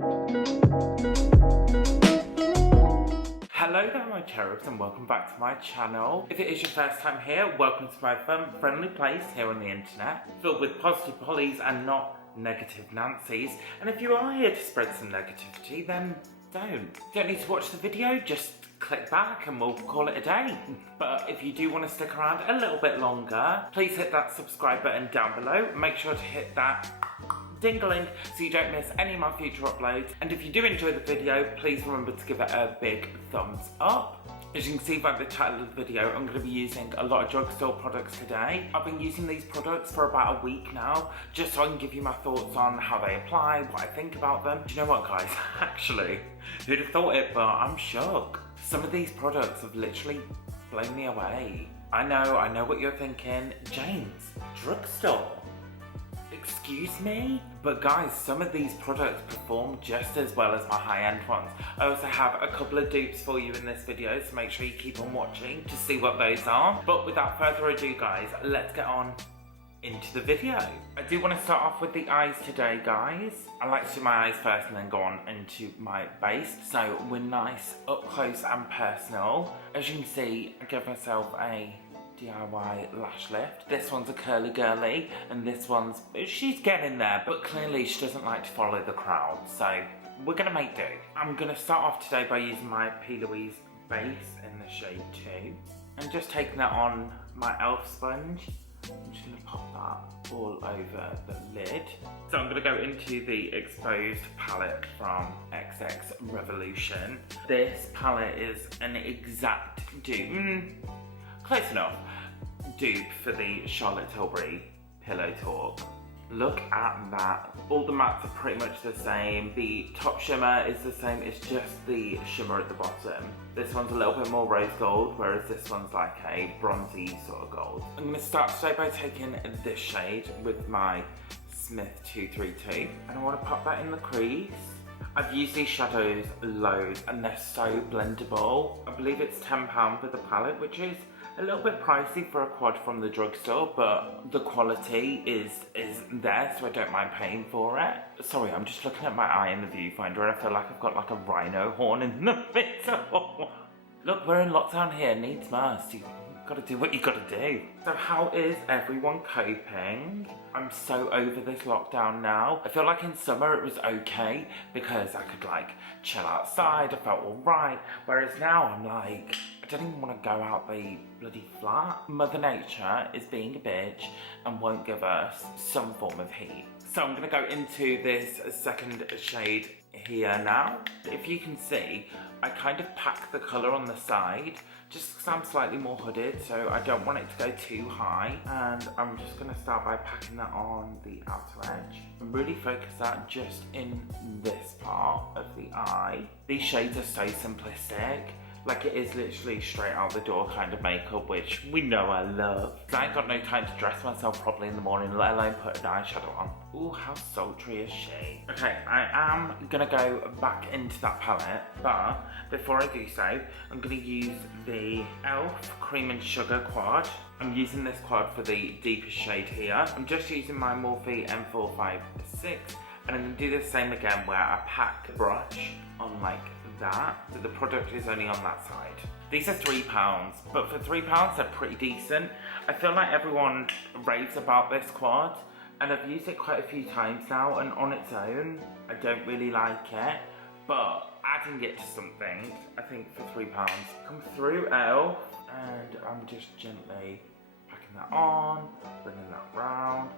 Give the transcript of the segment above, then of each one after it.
Hello there my cherubs and welcome back to my channel. If it is your first time here, welcome to my fun, friendly place here on the internet, filled with positive Pollys and not negative Nancys. And if you are here to spread some negativity, then don't need to watch the video, just click back and we'll call it a day. But if you do want to stick around a little bit longer, please hit that subscribe button down below. Make sure to hit that ding-a-ling so you don't miss any of my future uploads. And if you do enjoy the video, please remember to give it a big thumbs up. As you can see by the title of the video, I'm going to be using a lot of Drugstore products today. I've been using these products for about a week now, just so I can give you my thoughts on how they apply, what I think about them. Do you know what, guys? Actually, who'd have thought it, but I'm shook. Some of these products have literally blown me away. I know what you're thinking. James, Drugstore? Excuse me? But guys, some of these products perform just as well as my high-end ones. I also have a couple of dupes for you in this video, so make sure you keep on watching to see what those are. But without further ado guys, let's get on into the video. I do want to start off with the eyes today, guys. I like to do my eyes first and then go on into my base. So we're nice, up close and personal. As you can see, I give myself a DIY lash lift. This one's a curly girly and this one's, she's getting there, but clearly she doesn't like to follow the crowd, so we're gonna make do. I'm gonna start off today by using my P. Louise base in the shade 2 and just taking that on my elf sponge. I'm just gonna pop that all over the lid. So I'm gonna go into the Exposed palette from XXREVOLUTION. This palette is an exact dupe, close enough, dupe for the Charlotte Tilbury Pillow Talk. Look at that. All the mattes are pretty much the same. The top shimmer is the same, it's just the shimmer at the bottom. This one's a little bit more rose gold, whereas this one's like a bronzy sort of gold. I'm going to start today by taking this shade with my Smith 232, and I want to pop that in the crease. I've used these shadows loads and they're so blendable. I believe it's £10 for the palette, which is a little bit pricey for a quad from the drugstore, but the quality is there, so I don't mind paying for it. Sorry, I'm just looking at my eye in the viewfinder and I feel like I've got like a rhino horn in the middle. Look, we're in lockdown here, needs must. You've gotta do what you gotta do. So how is everyone coping? I'm so over this lockdown now. I feel like in summer it was okay because I could like chill outside, I felt alright. Whereas now I'm like, I don't even want to go out the bloody flat. Mother Nature is being a bitch and won't give us some form of heat. So I'm going to go into this second shade here now. If you can see, I kind of pack the colour on the side just because I'm slightly more hooded, so I don't want it to go too high. And I'm just going to start by packing that on the outer edge and really focus that just in this part of the eye. These shades are so simplistic. Like it is literally straight out the door kind of makeup, which we know I love. I ain't got no time to dress myself properly in the morning, let alone put an eyeshadow on. Ooh, how sultry is she? Okay, I am gonna go back into that palette, but before I do so, I'm gonna use the e.l.f. Cream and Sugar quad. I'm using this quad for the deepest shade here. I'm just using my Morphe M456, and I'm gonna do the same again where I pack the brush on like that, so the product is only on that side. These are £3, but for £3 they're pretty decent. I feel like everyone raves about this quad, and I've used it quite a few times now, and on its own, I don't really like it, but adding it to something, I think for £3, come through e.l.f. and I'm just gently packing that on, bringing that round.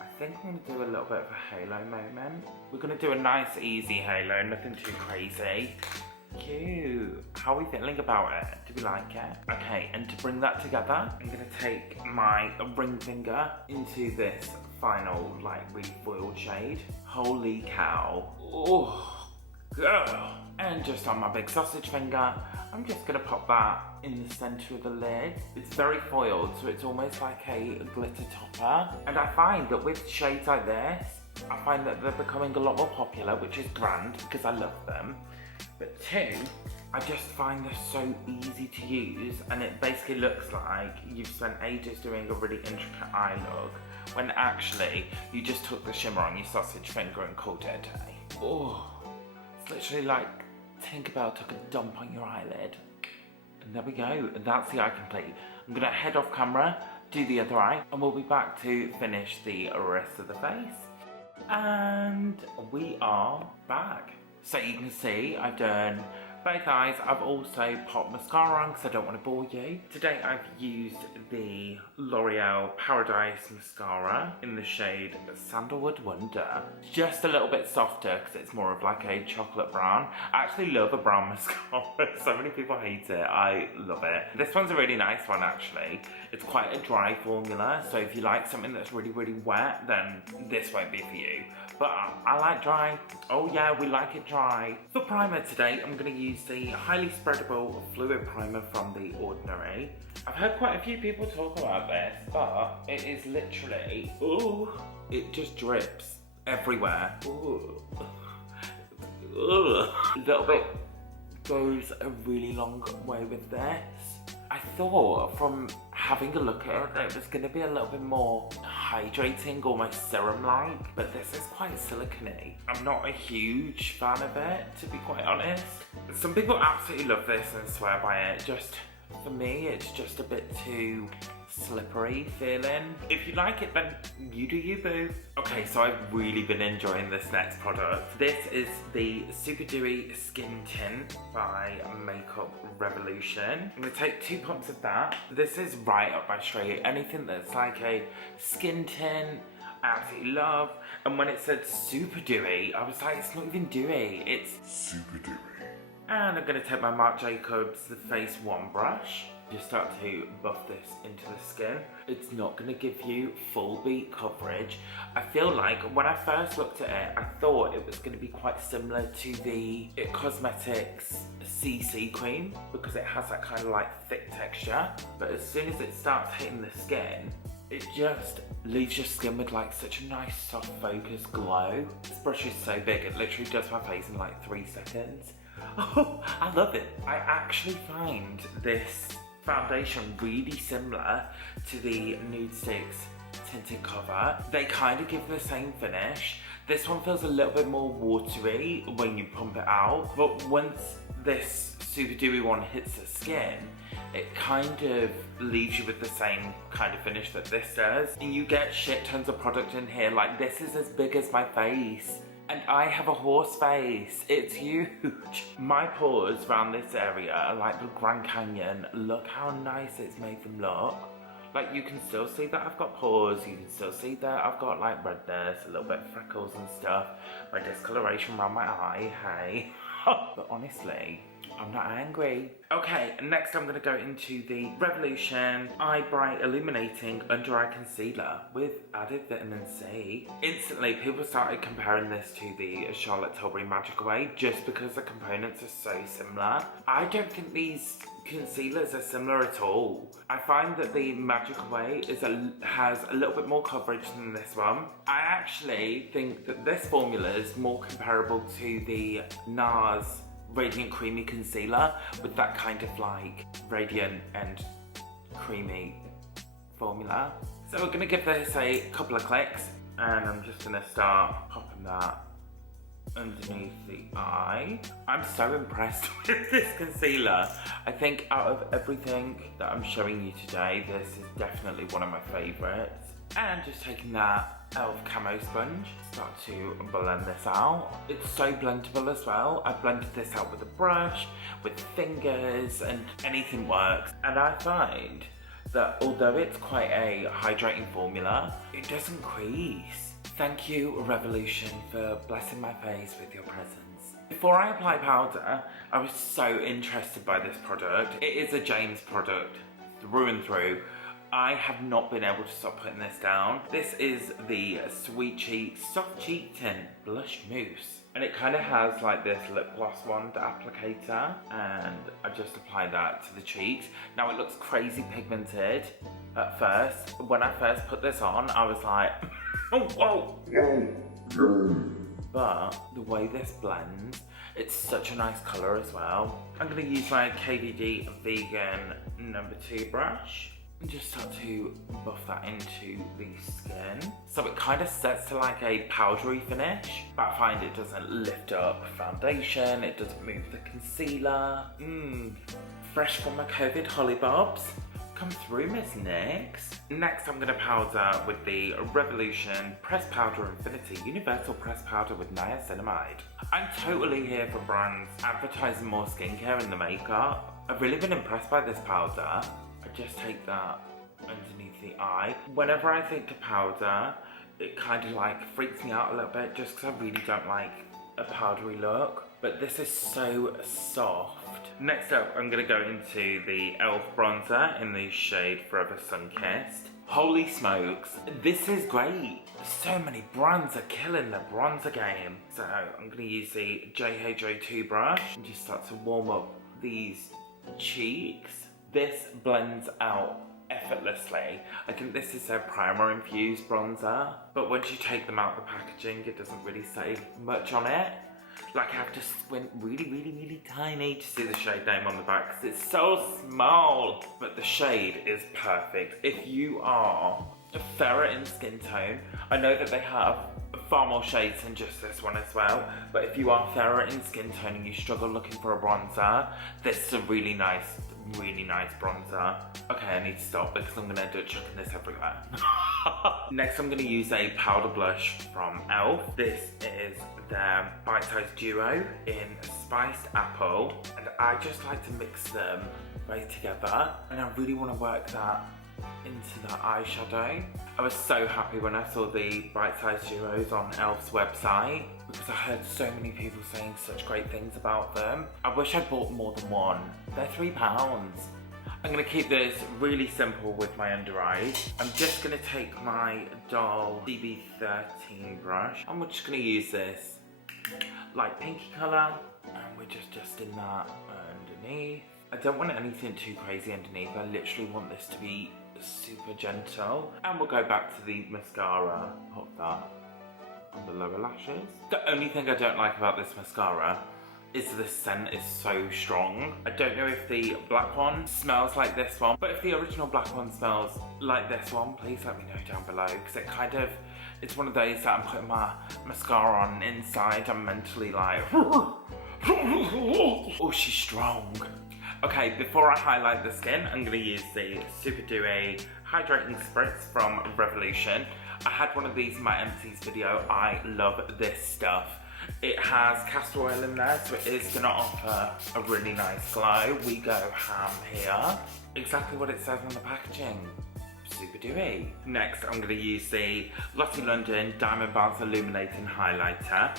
I think I'm going to do a little bit of a halo moment. We're going to do a nice easy halo, nothing too crazy. Cute. How are we feeling about it? Do we like it? Okay, and to bring that together, I'm going to take my ring finger into this final light refoiled shade. Holy cow. Oh, girl. And just on my big sausage finger, I'm just going to pop that in the centre of the lid. It's very foiled, so it's almost like a glitter topper. And I find that with shades like this, I find that they're becoming a lot more popular, which is grand because I love them. But two, I just find they're so easy to use, and it basically looks like you've spent ages doing a really intricate eye look, when actually you just took the shimmer on your sausage finger and called it a day. Oh, literally like Tinkerbell took a dump on your eyelid. And there we go, and that's the eye complete. I'm gonna head off camera, do the other eye, and we'll be back to finish the rest of the face. And we are back. So you can see I've done both eyes. I've also popped mascara on because I don't want to bore you. Today I've used the L'Oreal Paradise Mascara in the shade Sandalwood Wonder. Just a little bit softer because it's more of like a chocolate brown. I actually love a brown mascara. So many people hate it. I love it. This one's a really nice one actually. It's quite a dry formula, so if you like something that's really, really wet, then this won't be for you. But I like dry. Oh yeah, we like it dry. For primer today, I'm going to use the highly spreadable fluid primer from The Ordinary. I've heard quite a few people talk about this, but it is literally, ooh, it just drips everywhere. Ooh. Ugh. A little bit goes a really long way with this. I thought from having a look at it that it was going to be a little bit more hydrating, almost serum-like, but this is quite silicone-y. I'm not a huge fan of it, to be quite honest. Some people absolutely love this and swear by it. Just, for me, it's just a bit too slippery feeling. If you like it, then you do you, boo. Okay, so I've really been enjoying this next product. This is the Super Dewy Skin Tint by Makeup Revolution. I'm gonna take 2 pumps of that. This is right up my street. Anything that's like a skin tint, I absolutely love. And when it said Super Dewy, I was like, it's not even dewy, it's Super Dewy. And I'm gonna take my Marc Jacobs The Face One brush. Just start to buff this into the skin. It's not going to give you full beat coverage. I feel like when I first looked at it, I thought it was going to be quite similar to the IT Cosmetics CC cream because it has that kind of like thick texture. But as soon as it starts hitting the skin, it just leaves your skin with like such a nice soft focused glow. This brush is so big, it literally does my face in like 3 seconds. Oh, I love it. I actually find this foundation really similar to the Nude Sticks tinted cover. They kind of give the same finish. This one feels a little bit more watery when you pump it out, but once this Super Dewy one hits the skin, it kind of leaves you with the same kind of finish that this does. And you get shit tons of product in here. Like, this is as big as my face. And I have a horse face. It's huge. My pores around this area are like the Grand Canyon. Look how nice it's made them look. Like, you can still see that I've got pores. You can still see that I've got like redness, a little bit of freckles and stuff. My discoloration around my eye, hey. But honestly, I'm not angry. Okay, next I'm gonna go into the Revolution Eye Bright Illuminating Under Eye Concealer with added vitamin C. Instantly, people started comparing this to the Charlotte Tilbury Magic Away just because the components are so similar. I don't think these concealers are similar at all. I find that the Magic Away has a little bit more coverage than this one. I actually think that this formula is more comparable to the NARS Radiant Creamy Concealer with that kind of like radiant and creamy formula. So we're gonna give this a couple of clicks and I'm just gonna start popping that underneath the eye. I'm so impressed with this concealer. I think out of everything that I'm showing you today, this is definitely one of my favourites. And just taking that e.l.f. camo sponge, start to blend this out. It's so blendable as well. I blended this out with a brush, with fingers, and anything works. And I find that although it's quite a hydrating formula, it doesn't crease. Thank you, Revolution, for blessing my face with your presence. Before I apply powder, I was so interested by this product. It is a James product, through and through. I have not been able to stop putting this down. This is the Sweet Cheek Soft Cheek Tint Blush Mousse. And it kind of has like this lip gloss wand applicator. And I just apply that to the cheeks. Now it looks crazy pigmented at first. When I first put this on, I was like, oh, whoa. But the way this blends, it's such a nice colour as well. I'm going to use my KVD Vegan No. 2 brush. and just start to buff that into the skin. So it kind of sets to like a powdery finish, but I find it doesn't lift up foundation, it doesn't move the concealer. Fresh from my COVID hollybobs. Come through, Miss Nix. Next, I'm gonna powder with the Revolution Pressed Powder Infinity Universal Pressed Powder with Niacinamide. I'm totally here for brands advertising more skincare in the makeup. I've really been impressed by this powder. I just take that underneath the eye. Whenever I think to powder, it kind of like freaks me out a little bit just because I really don't like a powdery look. But this is so soft. Next up, I'm going to go into the e.l.f. bronzer in the shade Forever Sunkissed. Holy smokes, this is great. So many brands are killing the bronzer game. So I'm going to use the JHO2 brush and just start to warm up these cheeks. This blends out effortlessly. I think this is a Pimer Infused bronzer, but once you take them out of the packaging, it doesn't really say much on it. Like I have to squint really tiny to see the shade name on the back because it's so small. But the shade is perfect. If you are fairer in skin tone, I know that they have far more shades than just this one as well, but if you are fairer in skin tone and you struggle looking for a bronzer, this is a really nice bronzer. Okay, I need to stop because I'm gonna end up chucking this everywhere. Next, I'm gonna use a powder blush from e.l.f. This is their Bite Size Duo in Spiced Apple, and I just like to mix them both together, and I really want to work that into the eyeshadow. I was so happy when I saw the Bite Size Duos on e.l.f.'s website because I heard so many people saying such great things about them. I wish I bought more than one. They're £3. I'm going to keep this really simple with my under eyes. I'm just going to take my Doll CB13 brush and we're just going to use this light pinky colour and we're just dusting that underneath. I don't want anything too crazy underneath. I literally want this to be super gentle. And we'll go back to the mascara. Pop that on the lower lashes. The only thing I don't like about this mascara is the scent is so strong. I don't know if the black one smells like this one, but if the original black one smells like this one, please let me know down below, because it's one of those that I'm putting my mascara on inside, I'm mentally like, oh, she's strong. Okay, before I highlight the skin, I'm going to use the Super Dewy Hydrating Sprits from Revolution. I had one of these in my empties video. I love this stuff. It has castor oil in there, so it is going to offer a really nice glow. We go ham here. Exactly what it says on the packaging. Super dewy. Next, I'm going to use the Lottie London Diamond Bars Illuminating Highlighter.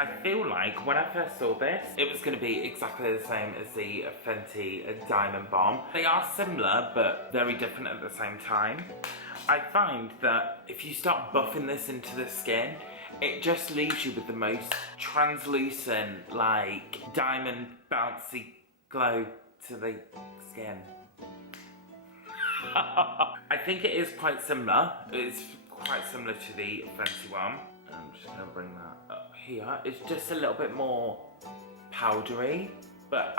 I feel like when I first saw this, it was going to be exactly the same as the Fenty Diamond Bomb. They are similar, but very different at the same time. I find that if you start buffing this into the skin, it just leaves you with the most translucent, like, diamond bouncy glow to the skin. I think it is quite similar. It's quite similar to the Fenty one. I'm just going to bring that up here. It's just a little bit more powdery, but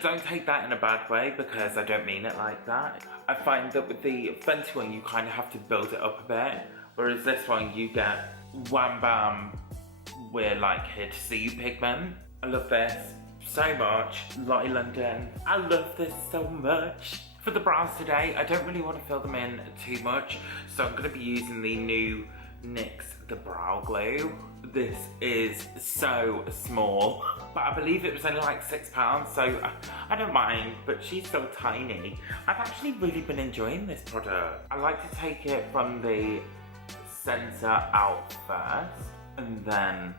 don't take that in a bad way because I don't mean it like that. I find that with the Fenty one, you kind of have to build it up a bit, whereas this one, you get wham bam, we're like here to see you pigment. I love this so much. Lottie London, I love this so much. For the brows today, I don't really want to fill them in too much, so I'm going to be using the new NYX The Brow Glue. This is so small, but I believe it was only like £6, so I don't mind, but she's so tiny. I've actually really been enjoying this product. I like to take it from the center out first, and then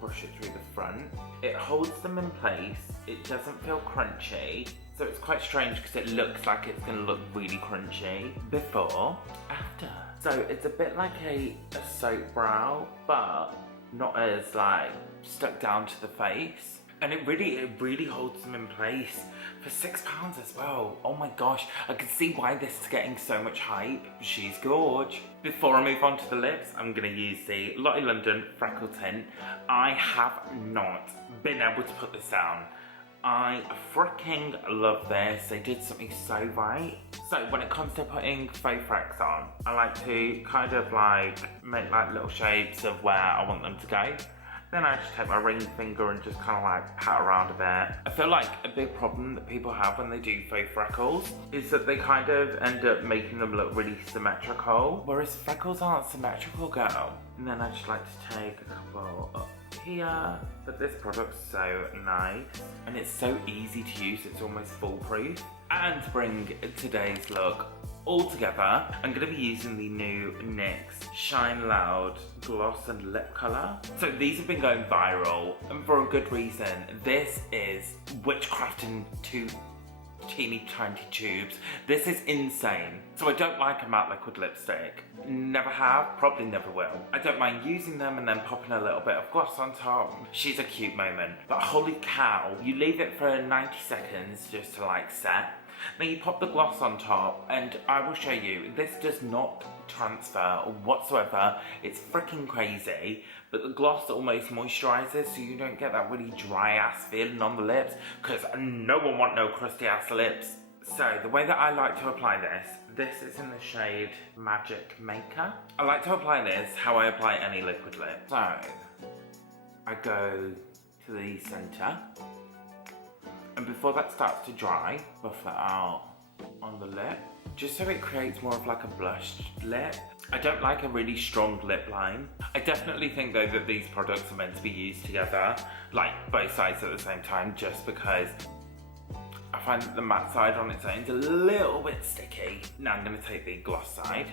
brush it through the front. It holds them in place, it doesn't feel crunchy, so it's quite strange because it looks like it's going to look really crunchy. Before, after. So it's a bit like a soap brow, but not as like stuck down to the face. And it really holds them in place for £6 as well. Oh my gosh, I can see why this is getting so much hype. She's gorge. Before I move on to the lips, I'm gonna use the Lottie London Freckle Tint. I have not been able to put this down. I freaking love this. They did something so right. So when it comes to putting faux frecks on, I like to kind of like make like little shapes of where I want them to go. Then I just take my ring finger and just kind of like pat around a bit. I feel like a big problem that people have when they do faux freckles is that they kind of end up making them look really symmetrical. Whereas freckles aren't symmetrical, girl. And then I just like to take a couple up here. But this product's so nice. And it's so easy to use, it's almost foolproof. And to bring today's look all together, I'm going to be using the new NYX Shine Loud Gloss and Lip Colour. So these have been going viral, and for a good reason. This is witchcraft in two teeny tiny tubes. This is insane. So I don't like a matte liquid lipstick. Never have, probably never will. I don't mind using them and then popping a little bit of gloss on top. She's a cute moment. But holy cow, you leave it for 90 seconds just to like set. Then you pop the gloss on top, and I will show you, this does not transfer whatsoever. It's freaking crazy, but the gloss almost moisturizes so you don't get that really dry ass feeling on the lips, because no one want no crusty ass lips. So the way that I like to apply this is in the shade Magic Maker. I like to apply this how I apply any liquid lip. So I go to the center. And before that starts to dry, buff that out on the lip, just so it creates more of like a blushed lip. I don't like a really strong lip line. I definitely think though that these products are meant to be used together, like both sides at the same time, just because I find that the matte side on its own is a little bit sticky. Now I'm going to take the gloss side.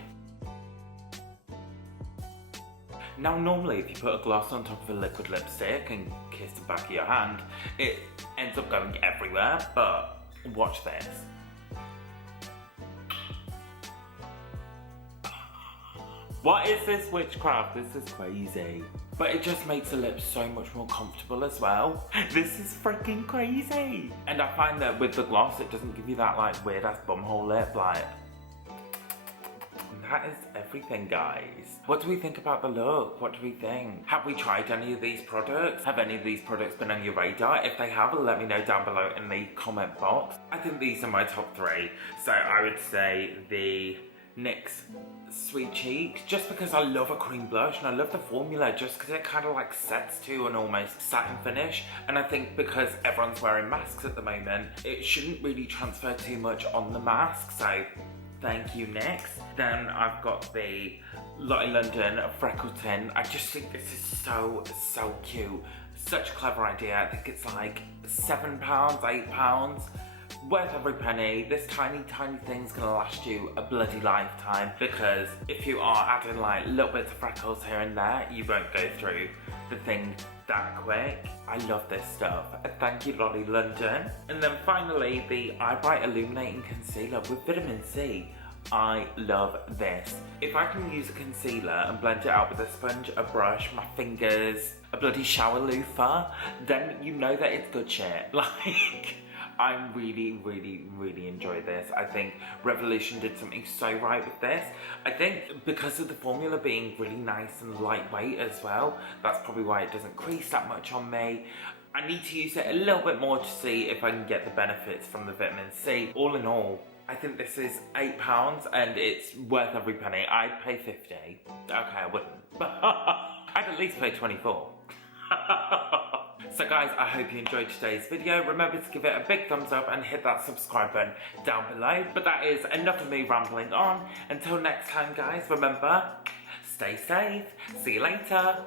Now normally if you put a gloss on top of a liquid lipstick and kiss the back of your hand, it ends up going everywhere, but watch this. What is this witchcraft? This is crazy. But it just makes the lips so much more comfortable as well. This is freaking crazy. And I find that with the gloss, it doesn't give you that like weird ass bumhole lip, like. That is everything, guys. What do we think about the look? What do we think? Have we tried any of these products? Have any of these products been on your radar? If they have, let me know down below in the comment box. I think these are my top 3. So I would say the NYX Sweet Cheeks, just because I love a cream blush and I love the formula, just because it kind of like sets to an almost satin finish. And I think because everyone's wearing masks at the moment, it shouldn't really transfer too much on the mask. So thank you, NYX. Then I've got the Lottie London Freckle Tint. I just think this is so cute. Such a clever idea. I think it's like £7, £8. Worth every penny. This tiny thing's gonna last you a bloody lifetime, because if you are adding like little bits of freckles here and there, you won't go through the thing that quick. I love this stuff. Thank you, Lottie London. And then finally, the Eye Bright Illuminating Concealer with vitamin C. I love this. If I can use a concealer and blend it out with a sponge, a brush, my fingers, a bloody shower loofah, then you know that it's good shit. Like, I really enjoy this. I think Revolution did something so right with this. I think because of the formula being really nice and lightweight as well, that's probably why it doesn't crease that much on me. I need to use it a little bit more to see if I can get the benefits from the vitamin C. All in all, I think this is £8 and it's worth every penny. I'd pay 50. Okay, I wouldn't. But I'd at least pay 24. So guys, I hope you enjoyed today's video. Remember to give it a big thumbs up and hit that subscribe button down below. But that is enough of me rambling on. Until next time, guys, remember, stay safe. See you later.